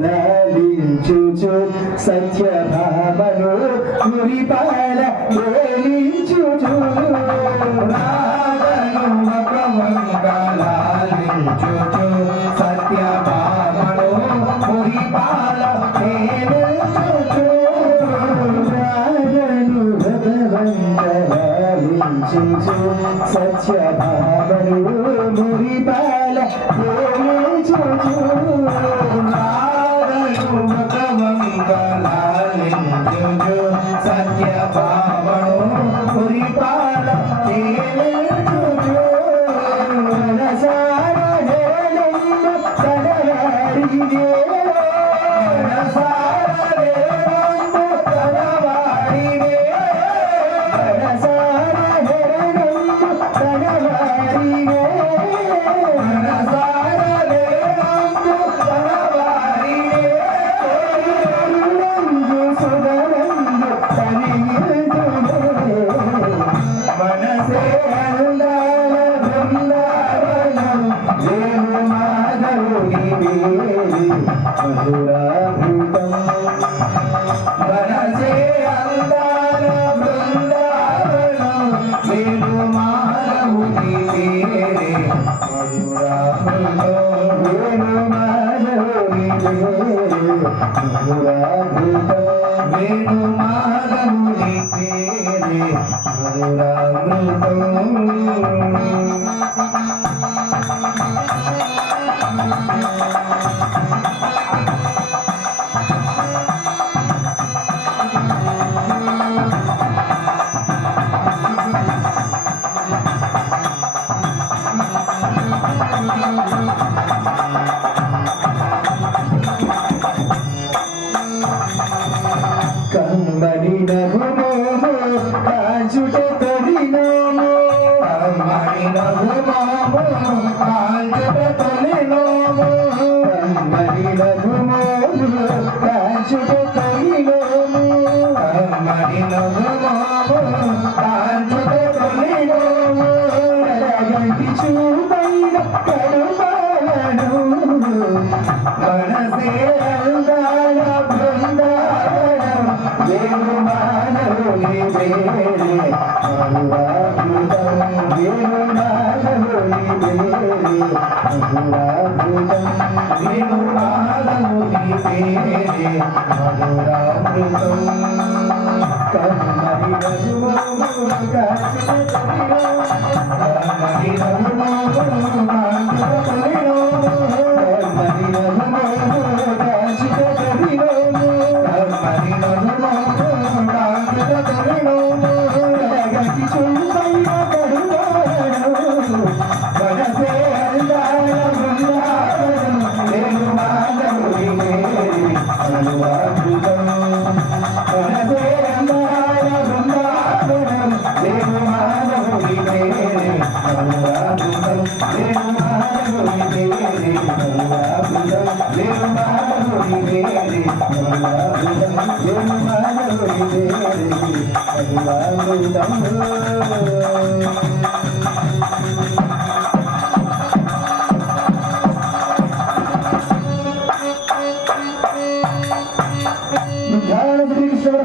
కదలించుచు సత్యభామను గురిపాల వేలించుచు రాగను కదలించుచు సత్యభామను గురిపాల వేలించుచు రాగను కదలించుచు సత్యభామను గురిపాల వేలించుచు సత్యభామను పురిపాల మధురామృతం మనసే అందాల బృందావనం వేణుమాధవుని పేరే మధురామృతం వేణుమాధవుని పేరే మధురామృతం వేణుమాధవుని పేరే మధురామృతం కమ్మడి నగుమోము కాంచుట తొలినోము కమ్మడి నగుమోము కాంచుట తొలినోము కమ్మడి నగుమోము కాంచుట తొలినోము కమ్మడి నగుమోము కాంచుట తొలినోము రగంటి చూపైన కడుపాలను మనసే అందాల బృందావనం వేణుమాధవుని పేరే మధురామృతం వేణుమాధవుని పేరే మధురామృతం వేణుమాధవుని పేరే మధురామృతం కమ్మరి రఘుమోము కమ్మరి రఘుమోము ధ్యాన శ్రీ కృష్ణ